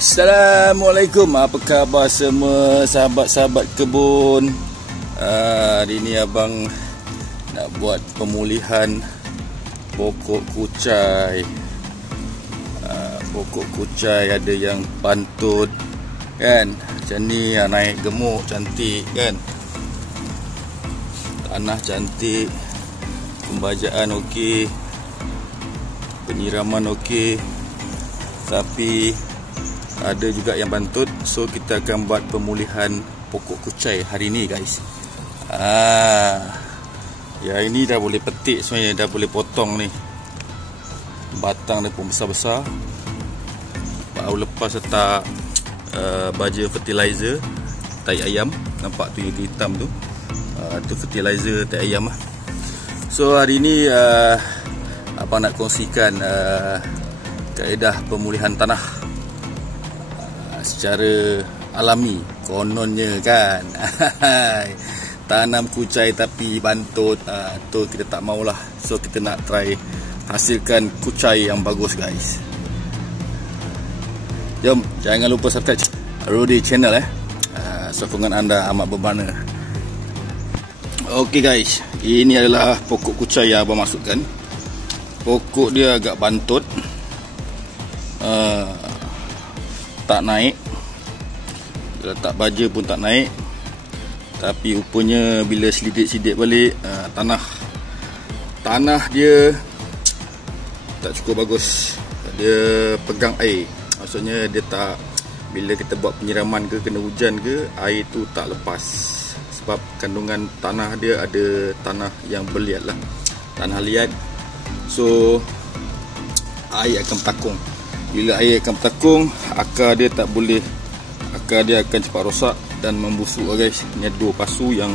Assalamualaikum, apa khabar semua sahabat-sahabat kebun. Hari ni abang nak buat pemulihan pokok kucai. Pokok kucai ada yang pantut kan, macam ni naik gemuk cantik kan, tanah cantik, pembajaan okey, penyiraman okey, tapi ada juga yang bantut. So kita akan buat pemulihan pokok kucai hari ni guys. Ya ini dah boleh petik sebenarnya, dah boleh potong ni. Batang dia pun besar-besar. Baru lepas letak baja fertilizer tai ayam. Nampak tu yang hitam tu, tu fertilizer tai ayam lah. So hari ni abang nak kongsikan kaedah pemulihan tanah secara alami kononnya kan. Tanam kucai tapi bantut, tu kita tak maulah. So kita nak try hasilkan kucai yang bagus guys. Jom, jangan lupa subscribe Rudy channel sokongan anda amat bermakna. Ok guys, ini adalah pokok kucai yang abang masukkan. Pokok dia agak bantut, tak naik, letak baja pun tak naik. Tapi rupanya bila selidik-selidik balik, tanah dia tak cukup bagus. Dia pegang air, maksudnya dia tak, bila kita buat penyiraman ke, kena hujan ke, air tu tak lepas. Sebab kandungan tanah dia ada tanah yang berliat lah, tanah liat. So air akan bertakung. Bila air akan bertakung, akar dia tak boleh, akar dia akan cepat rosak dan membusuk guys. Ini ada dua pasu yang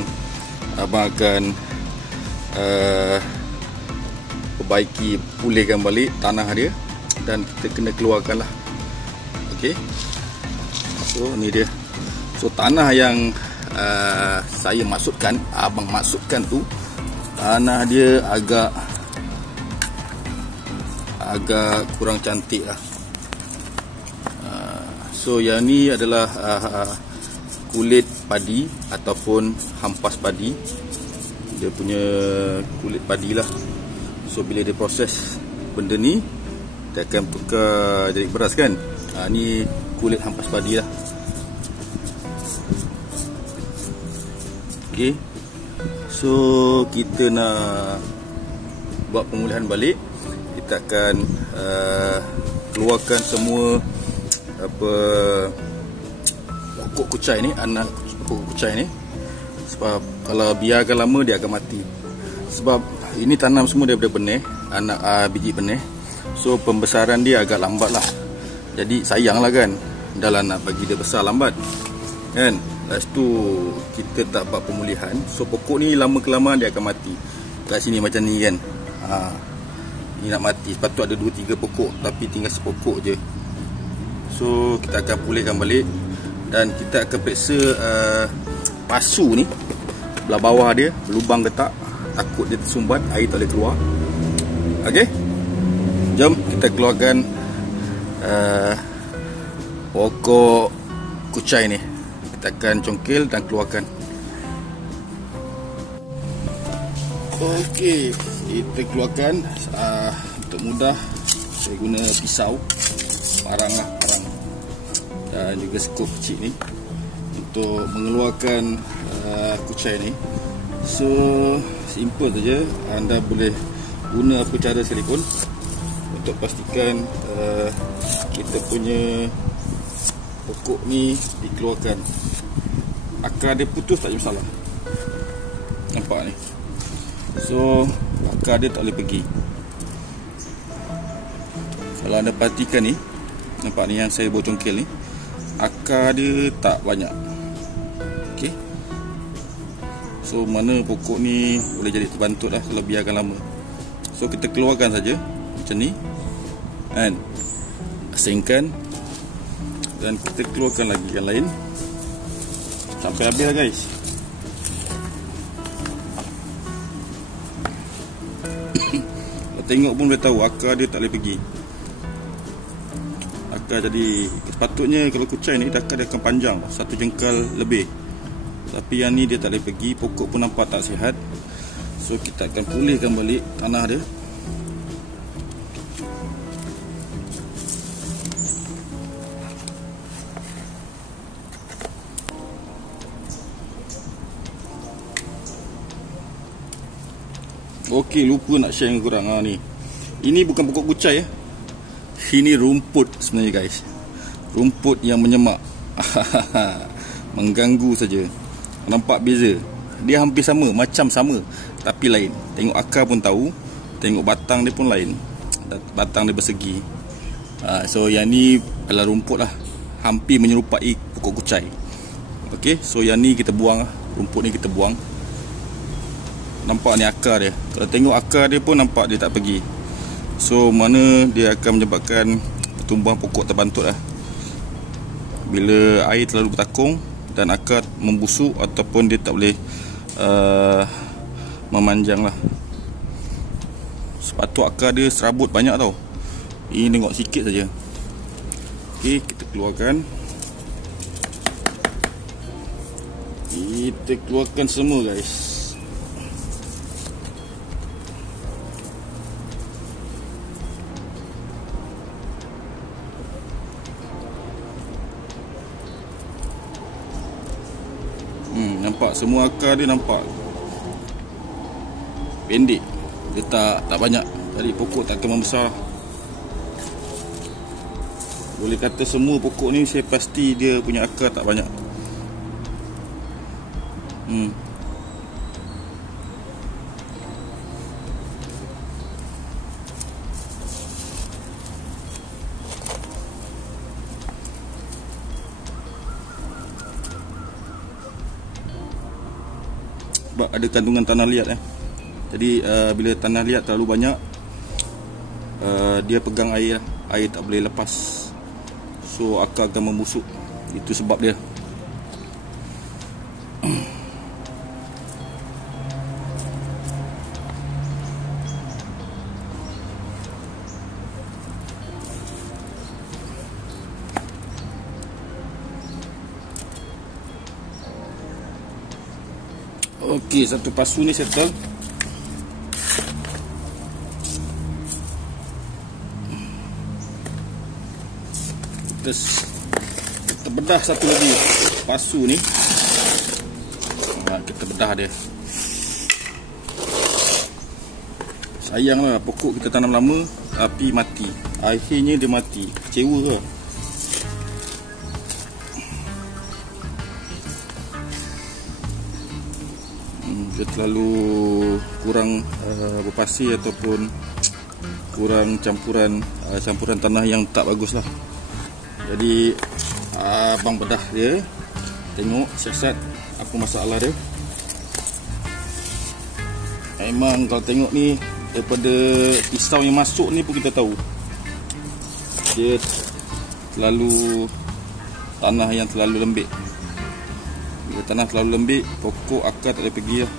abang akan perbaiki, pulihkan balik tanah dia, dan kita kena keluarkan lah. Ok, so ni dia. So tanah yang saya masukkan, abang masukkan tu, tanah dia agak kurang cantik lah. So yang ni adalah kulit padi ataupun hampas padi. Dia punya kulit padi lah. So bila dia proses benda ni, dia akan tukar jadi beras kan. Ni kulit hampas padi lah. Okay, so kita nak buat pemulihan balik. Kita akan keluarkan semua pokok kucai ni, anak pokok kucai ni. Sebab kalau biarkan lama dia akan mati. Sebab ini tanam semua daripada benih, anak biji benih. So pembesaran dia agak lambat lah. Jadi sayang lah kan, dah lah nak bagi dia besar lambat kan. Lepas tu kita tak buat pemulihan, so pokok ni lama kelamaan dia akan mati. Kat sini macam ni kan, ni nak mati. Sepatut ada 2-3 pokok, tapi tinggal sepokok je. So kita akan pulihkan balik, dan kita akan periksa pasu ni belah bawah dia berlubang ke tak. Takut dia tersumbat, air tak boleh keluar. Ok, jom kita keluarkan pokok kucai ni. Kita akan congkil dan keluarkan. Ok, kita keluarkan. Untuk mudah saya guna pisau, parang dan juga skop kecil ni untuk mengeluarkan kucai ni. So simple saja, anda boleh guna apa cara sekalipun untuk pastikan kita punya pokok ni dikeluarkan. Akar dia putus tak ada masalah, nampak ni. So akar dia tak boleh pergi. Kalau anda perhatikan ni, nampak ni yang saya buat congkel ni, akar dia tak banyak. Ok, so mana pokok ni boleh jadi terbantut lah kalau biarkan lama. So kita keluarkan saja macam ni kan, asingkan, dan kita keluarkan lagi yang lain sampai habis lah guys. Kalau tengok pun boleh tahu akar dia tak boleh pergi. Akar jadi sepatutnya kalau kucai ni akar dia akan panjang 1 jengkal lebih. Tapi yang ni dia tak boleh pergi, pokok pun nampak tak sihat. So kita akan pulihkan balik tanah dia. Okey, lupa nak share dengan korang ni. Ini bukan pokok kucai ya. Ini rumput sebenarnya guys. Rumput yang menyemak. Mengganggu saja. Nampak beza. Dia hampir sama, macam sama tapi lain. Tengok akar pun tahu, tengok batang dia pun lain. Batang dia bersegi. So yang ni adalah rumput lah. Hampir menyerupai pokok kucai. Okey, so yang ni kita buang lah. Rumput ni kita buang. Nampak ni akar dia. Kalau tengok akar dia pun nampak dia tak pergi. So mana dia akan menyebabkan pertumbuhan pokok terbantut lah. Bila air terlalu bertakung dan akar membusuk ataupun dia tak boleh memanjang lah. Sepatut akar dia serabut banyak tau. Ini tengok sikit saja. Okey, kita keluarkan. Kita keluarkan semua guys. Nampak semua akar dia nampak pendek. Dia tak banyak. Jadi pokok tak akan membesar. Boleh kata semua pokok ni saya pasti dia punya akar tak banyak. Sebab ada kandungan tanah liat Jadi bila tanah liat terlalu banyak, dia pegang air, air tak boleh lepas. So akar akan membusuk. Itu sebab dia. Okey, satu pasu ni settle. Kita bedah satu lagi pasu ni. Kita bedah dia. Sayanglah pokok kita tanam lama tapi mati. Akhirnya dia mati. Kecewa ke? Dia terlalu kurang berpasir ataupun kurang campuran tanah yang tak bagus lah. Jadi abang bedah dia, tengok siasat apa masalah dia. Memang kalau tengok ni, daripada pisau yang masuk ni pun kita tahu dia terlalu tanah yang terlalu lembik. Bila tanah terlalu lembik, pokok akar tak boleh pergi lah.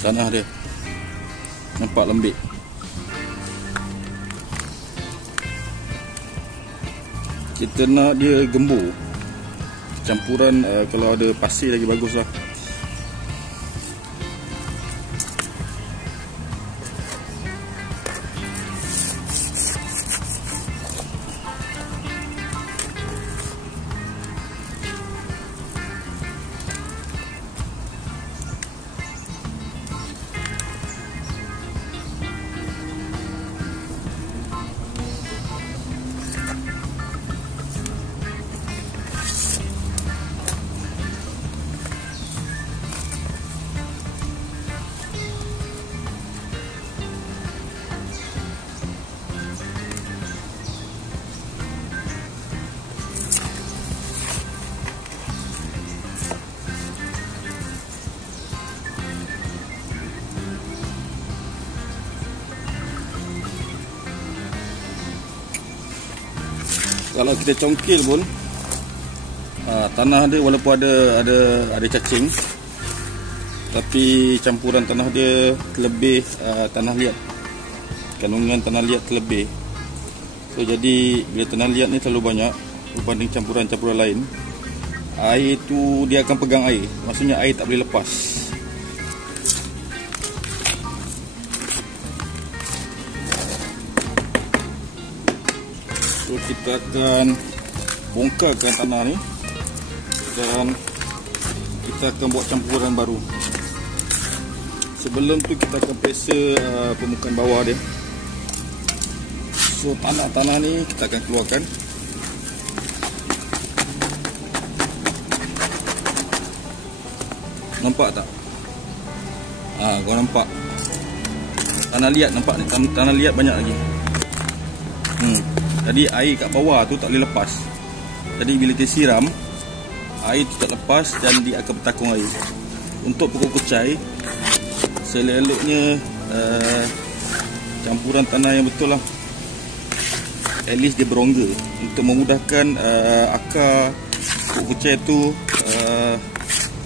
Tanah dia nampak lembik. Kita nak dia gembur. Campuran kalau ada pasir lagi bagus lah. kalau kita congkil pun tanah dia walaupun ada cacing, tapi campuran tanah dia lebih tanah liat, kandungan tanah liat terlebih. So jadi bila tanah liat ni terlalu banyak berbanding campuran-campuran lain, air tu dia akan pegang air, maksudnya air tak boleh lepas. So kita akan bongkarkan tanah ni dan kita akan buat campuran baru. Sebelum tu kita akan periksa permukaan bawah dia. So tanah-tanah ni kita akan keluarkan. Nampak tak? Kau nampak tanah liat, nampak ni, tanah liat banyak lagi. Jadi air kat bawah tu tak boleh lepas. Jadi bila kita siram, air tu tak lepas dan dia akan bertakung air. Untuk pokok kucai, seleloknya campuran tanah yang betul lah. At least dia berongga untuk memudahkan akar pokok kucai tu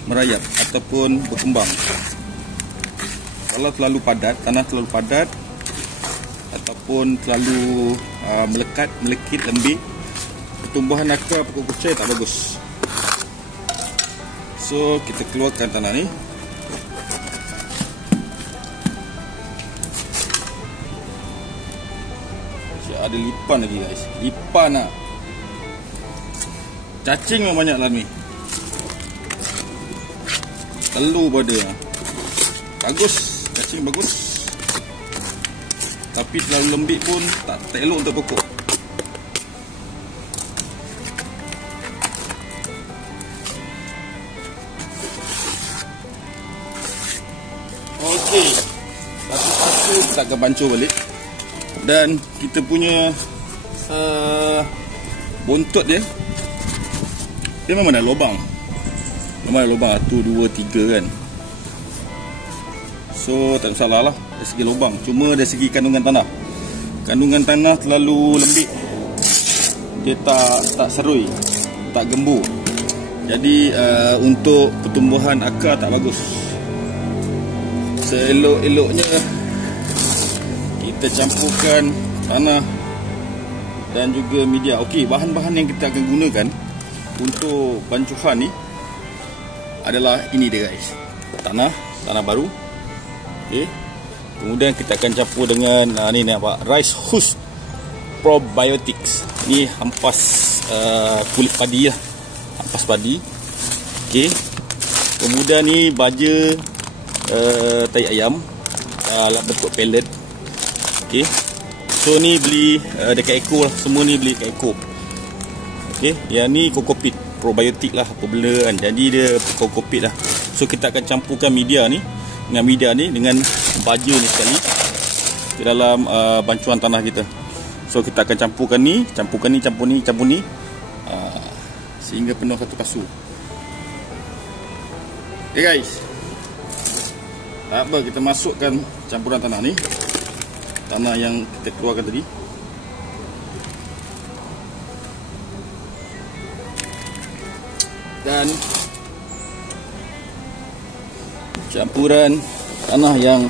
merayap ataupun berkembang. Kalau terlalu padat, tanah terlalu padat ataupun terlalu melekit lembik, pertumbuhan akar pokok kucai tak bagus. So kita keluarkan tanah ni. Ada lipan lagi guys, lipan nak. Cacing memang banyak lah ni. Telur pada bagus, cacing bagus, tapi terlalu lembik pun tak elok untuk pokok. Okey, satu-satu kita akan pancur balik. Dan kita punya bontot dia memang ada lubang. Memang ada lubang 1, 2, 3 kan. So tak masalah lah dari segi lubang. Cuma dari segi kandungan tanah, kandungan tanah terlalu lembik, dia tak serui, tak gembur. Jadi untuk pertumbuhan akar tak bagus. Seelok-eloknya kita campurkan tanah dan juga media. Okey, bahan-bahan yang kita akan gunakan untuk bancuhan ni adalah ini dia guys. Tanah baru. Okey. Kemudian kita akan campur dengan ni nampak Rice Husk Probiotics. Ni ampas kulit padi lah. Ampas padi. Okey. Kemudian ni baja tai ayam dalam bentuk pellet. Okay. So ni beli dekat Eco lah. Semua ni beli dekat Eco. Okay. Yang ni Kokopit probiotik lah, apa benda kan. Jadi dia Kokopit lah. So kita akan campurkan media ni dengan baja ni sekali ke dalam bancuan tanah kita. So kita akan campur ni sehingga penuh satu pasu. Okay guys, tak apa, kita masukkan campuran tanah ni, tanah yang kita keluarkan tadi. Dan campuran tanah yang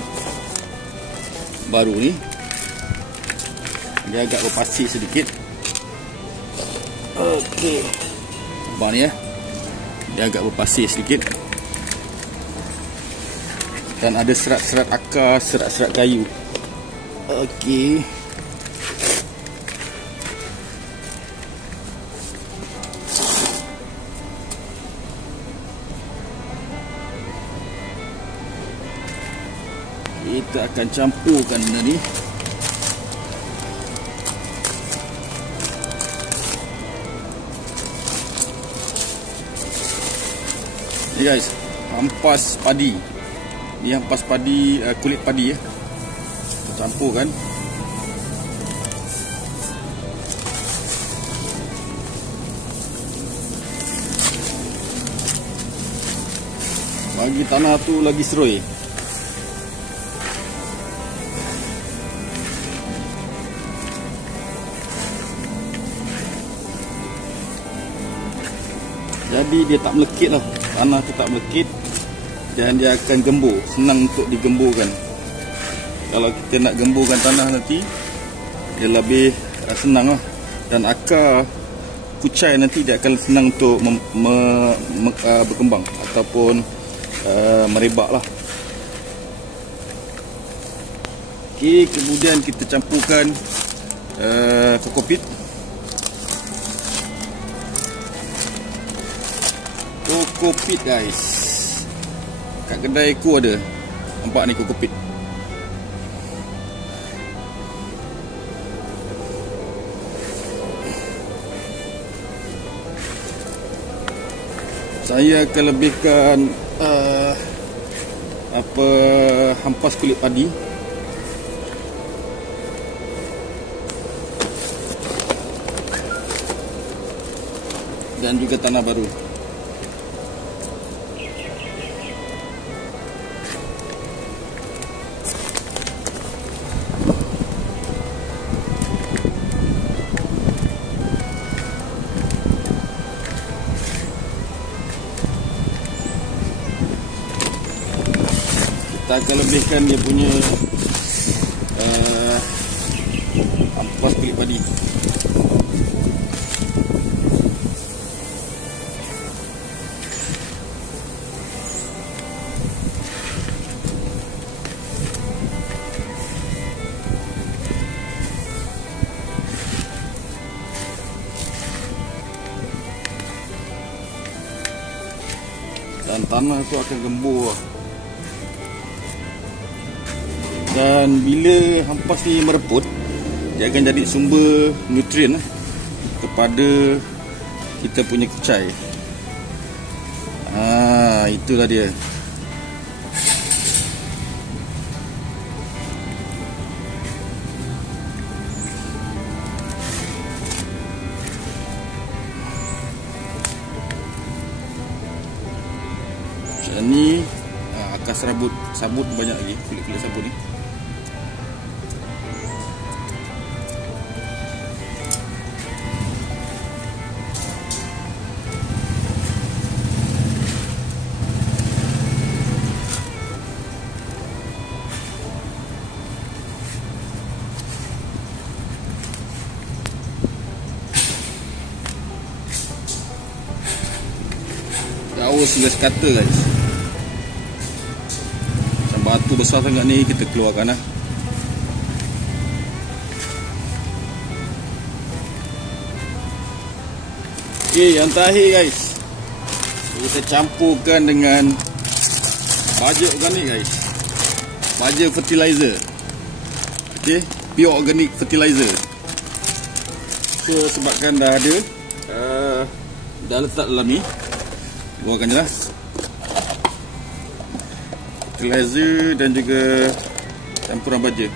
baru ni, dia agak berpasir sedikit. Okey, nampak ni ya, dia agak berpasir sedikit. Dan ada serat-serat akar, serat-serat kayu. Okey. Kita akan campurkan benda ni. Ni guys, ampas padi. Ni ampas padi, kulit padi ya. Kita campurkan. Bagi tanah tu lagi serui. Jadi dia tak melekit lah, tanah tu tak melekit dan dia akan gembur, senang untuk digemburkan. Kalau kita nak gemburkan tanah nanti, dia lebih senang lah. Dan akar kucai nanti dia akan senang untuk berkembang ataupun merebak lah. Okey, kemudian kita campurkan kokopit. Kokopit guys, kat kedai aku ada, nampak ni kokopit. Saya akan lebihkan hampas kulit padi. Dan juga tanah baru. Kita akan lebihkan dia punya ampas kulit padi. Dan tanah tu akan gembur. Dan bila hampas ni mereput, dia akan jadi sumber nutrien kepada kita punya kucai. Itulah dia. Macam ni, akar sabut banyak lagi, kulit-kulit sabut ni. Daun sila sekata guys. Macam batu besar sangat ni kita keluarkan lah. Okay, yang terakhir guys, kita campurkan dengan baja organik guys. Baja fertilizer. Okay, pure organic fertilizer. So sebabkan dah ada, dah letak dalam ni, buangkan je lah. Fertilizer dan juga campuran baja.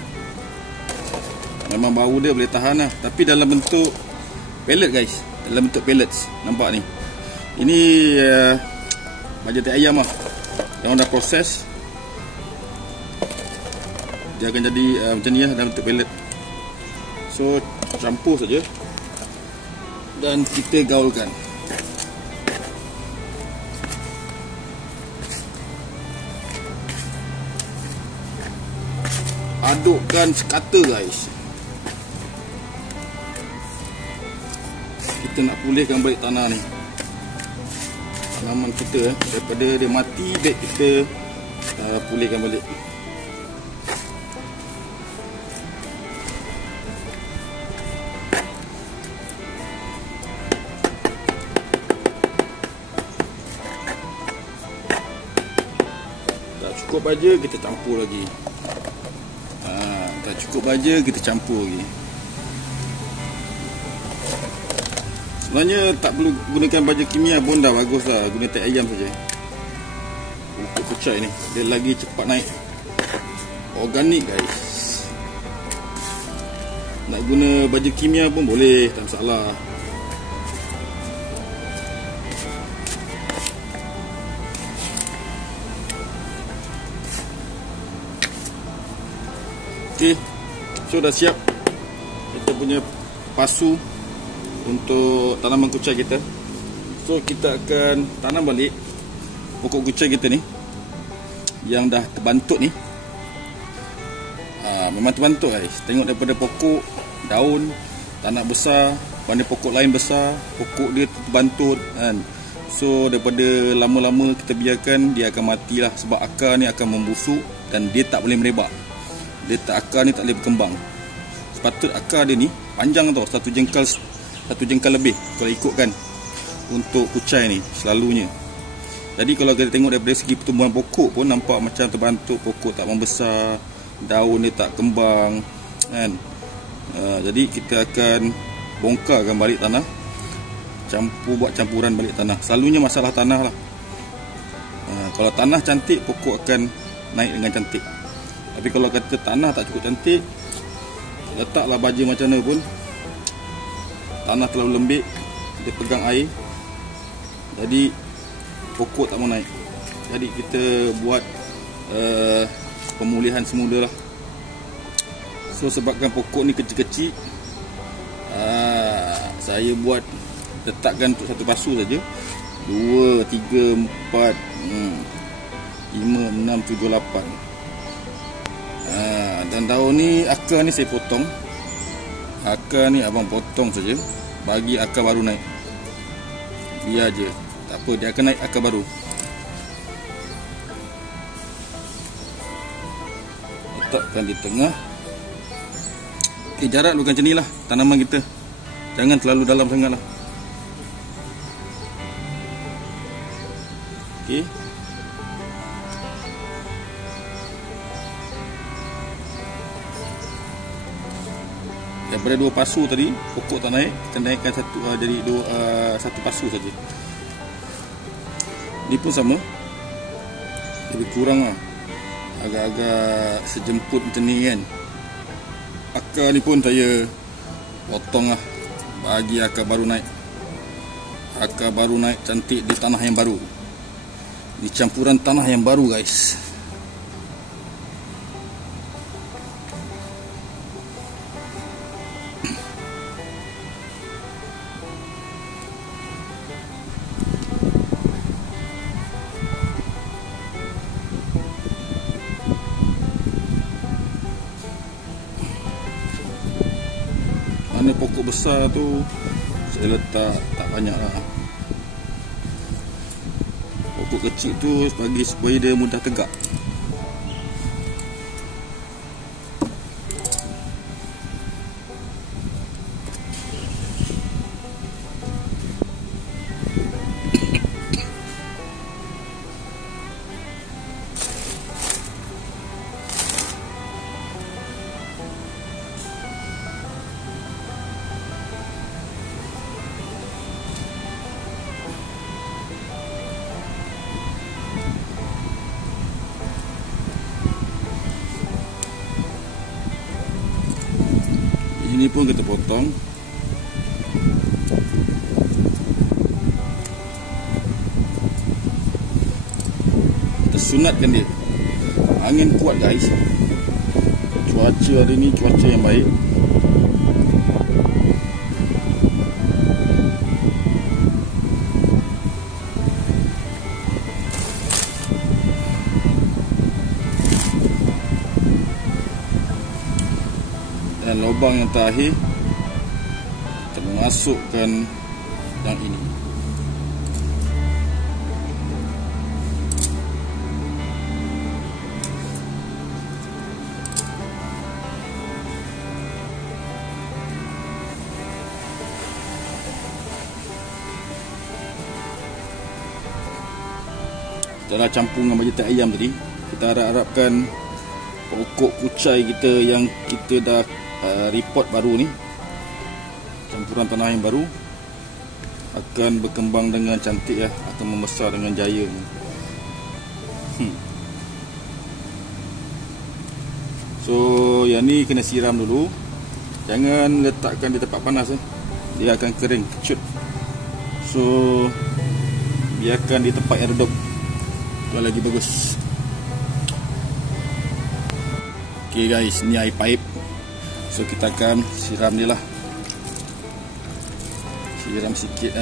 Memang bau dia boleh tahan lah. Tapi dalam bentuk pellet guys. Dalam bentuk pellets. Nampak ni. Ini baja tai ayam lah. Yang dah proses. Dia akan jadi macam ni lah, dalam bentuk pellet. So campur saja. Dan kita gaulkan. Adukkan sekata guys. Kita nak pulihkan balik tanah ni, tanaman kita daripada dia mati, baik kita pulihkan balik. Tak cukup aja kita campur lagi. Tak cukup aja kita campur lagi. Sebenarnya tak perlu gunakan baja kimia pun dah bagus lah. Guna tai ayam saja untuk kucai ni, dia lagi cepat naik. Organik guys. Nak guna baja kimia pun boleh, tak masalah. Okay, so dah siap kita punya pasu untuk tanaman kucai kita. So kita akan tanam balik pokok kucai kita ni yang dah terbantut ni. Memang terbantut guys. Tengok daripada pokok, daun tak nak besar, pandai pokok lain besar, pokok dia terbantut kan. So daripada lama-lama kita biarkan, dia akan matilah sebab akar ni akan membusuk dan dia tak boleh merebak. Akar ni tak boleh berkembang. Sepatut akar dia ni panjang tau, satu jengkal lebih kalau ikutkan untuk kucai ni selalunya. Jadi kalau kita tengok daripada segi pertumbuhan pokok pun nampak macam terbantuk, pokok tak membesar, daun dia tak kembang kan. Jadi kita akan bongkarkan balik tanah, buat campuran balik tanah. Selalunya masalah tanah lah. Kalau tanah cantik, pokok akan naik dengan cantik. Tapi kalau kata tanah tak cukup cantik, letaklah baja macam mana pun, tanah terlalu lembik, dia pegang air, jadi pokok tak mau naik. Jadi kita buat pemulihan semula lah. So sebabkan pokok ni kecil-kecil, saya buat letakkan untuk satu pasu saja. 2, 3, 4, 5, 6, 7, 8. Dan daun ni, akar ni saya potong. Akar ni abang potong saja, bagi akar baru naik. Biar je, tak apa, dia akan naik akar baru. Letakkan di tengah. Jarak bukan macam ni lah tanaman kita. Jangan terlalu dalam sangat lah. Okay. Daripada 2 pasu tadi, pokok tak naik, kita naikkan jadi satu pasu saja. Ni pun sama, lebih kurang lah, agak-agak sejemput macam ni kan. Akar ni pun saya potong lah, bagi akar baru naik. Akar baru naik cantik di tanah yang baru, di campuran tanah yang baru guys. Mana pokok besar tu saya letak tak banyak lah. Pokok kecil tu bagi supaya dia mudah tegak. Ini pun kita potong. Kita sunatkan dia. Angin kuat guys. Cuaca hari ni cuaca yang baik. Dan lubang yang terakhir kita masukkan yang ini. Kita dah campur dengan baju tak ayam tadi. Kita harap-harapkan pokok kucai kita yang kita dah report baru ni, campuran tanah yang baru, akan berkembang dengan cantik ya, akan membesar dengan jaya ni. So yang ni kena siram dulu. Jangan letakkan di tempat panas dia akan kering kecut. So biarkan di tempat yang redup, itu lagi bagus. Okay guys, ni air paip. So kita akan siram dia lah. Siram sikit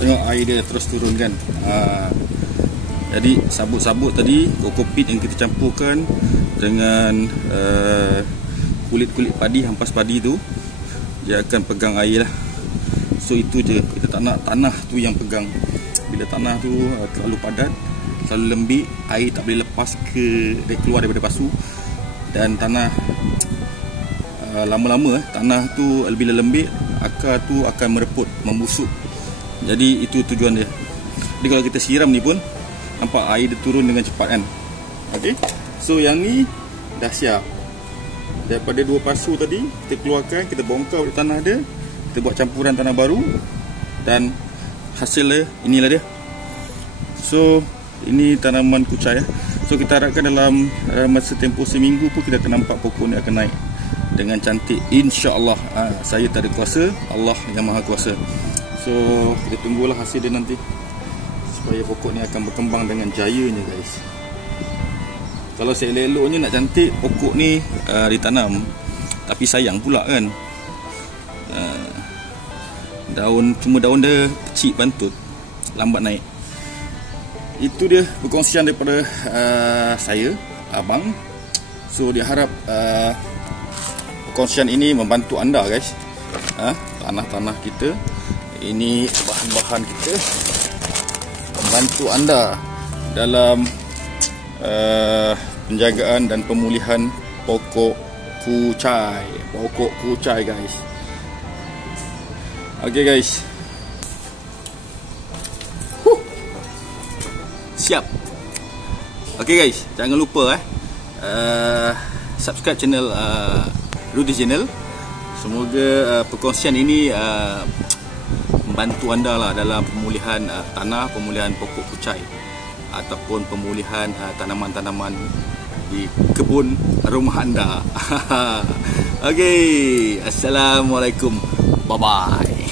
Tengok air dia terus turun kan. Jadi sabut-sabut tadi, kokopit yang kita campurkan dengan kulit-kulit padi, hampas padi tu, dia akan pegang air lah. So itu je, kita tak nak tanah tu yang pegang. Bila tanah tu terlalu padat, terlalu lembik, air tak boleh lepas keluar daripada pasu. Dan tanah lama-lama tanah tu bila lembik, akar tu akan mereput, membusuk. Jadi itu tujuan dia. Jadi kalau kita siram ni pun nampak air dia turun dengan cepat kan. Okey. So yang ni dah siap. Daripada 2 pasu tadi kita keluarkan, kita bongkar dari tanah dia, kita buat campuran tanah baru dan hasil dia inilah dia. So ini tanaman kucai. So kita harapkan dalam masa tempoh seminggu pun kita akan nampak pokok ni akan naik dengan cantik, insya-Allah. Saya tak ada kuasa, Allah yang maha kuasa. So kita tunggulah hasil dia nanti, supaya pokok ni akan berkembang dengan jayanya guys. Kalau seelok-eloknya nak cantik, pokok ni ditanam, tapi sayang pula kan, cuma daun dia kecil bantut, lambat naik. Itu dia perkongsian daripada saya, abang. So dia harap perkongsian ini membantu anda guys. Tanah-tanah kita ini, bahan-bahan kita, membantu anda dalam penjagaan dan pemulihan pokok kucai. Pokok kucai guys. Okay guys, siap. Okay guys, jangan lupa subscribe channel Rudy Channel. Semoga perkongsian ini membantu anda lah dalam pemulihan tanah, pemulihan pokok kucai, ataupun pemulihan tanaman-tanaman di kebun rumah anda. Okey, assalamualaikum, bye bye.